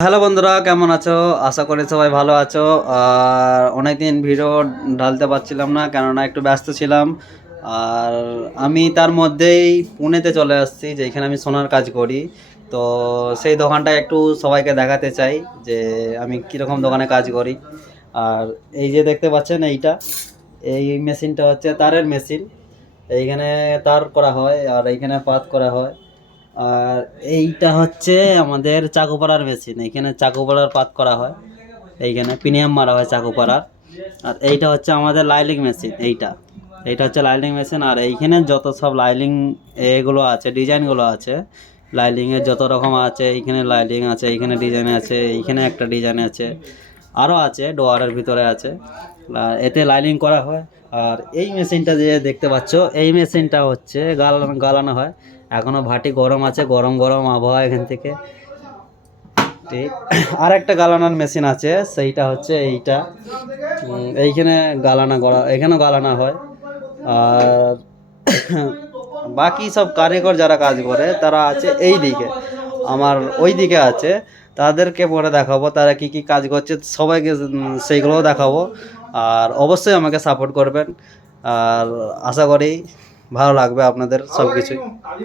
Hello বন্ধুরা, কেমন আছো? আশা করি সবাই ভালো আছো। আর অনেকদিন ভিডিও ঢালতে পারছিলাম না, কেননা একটু ব্যস্ত ছিলাম। আর আমি তার মধ্যেই পুনেতে চলে আসছি, যেখানে আমি সোনার কাজ করি। তো সেই দোকানটা একটু সবাইকে দেখাতে চাই যে আমি কীরকম দোকানে কাজ করি। আর এই যে দেখতে পাচ্ছেন, এই মেশিনটা হচ্ছে তারের মেশিন। এইখানে তার করা হয় আর এইখানে পাত করা হয়। আর এইটা হচ্ছে আমাদের চাকুপাড়ার মেশিন, এইখানে চাকুপাড়ার পাত করা হয়, এইখানে প্রিমিয়াম মারা হয় চাকুপাড়ার। আর এইটা হচ্ছে আমাদের লাইলিং মেশিন, এইটা হচ্ছে লাইলিং মেশিন। আর এইখানে যত সব লাইলিং এগুলো আছে, ডিজাইনগুলো আছে, লাইলিংয়ের যত রকম আছে, এইখানে লাইলিং আছে, এইখানে ডিজাইন আছে, এইখানে একটা ডিজাইন আছে, আরও আছে, ডোয়ারের ভিতরে আছে। আর এতে লাইলিং করা হয়। আর এই মেশিনটা যে দেখতে পাচ্ছ, এই মেশিনটা হচ্ছে গালানো হয়। এখনও ভাটি গরম আছে, গরম গরম আবহাওয়া এখান থেকে। ঠিক। আর একটা গালানোর মেশিন আছে, সেইটা হচ্ছে এইখানে এখানেও গালানো হয়। আর বাকি সব কারিগর যারা কাজ করে তারা আছে এই দিকে, আমার ওই দিকে আছে। তাদেরকে পরে দেখাবো তারা কি কি কাজ করছে, সবাইকে সেইগুলোও দেখাবো। আর অবশ্যই আমাকে সাপোর্ট করবেন। আর আশা করি ভালো লাগবে আপনাদের সব কিছুই।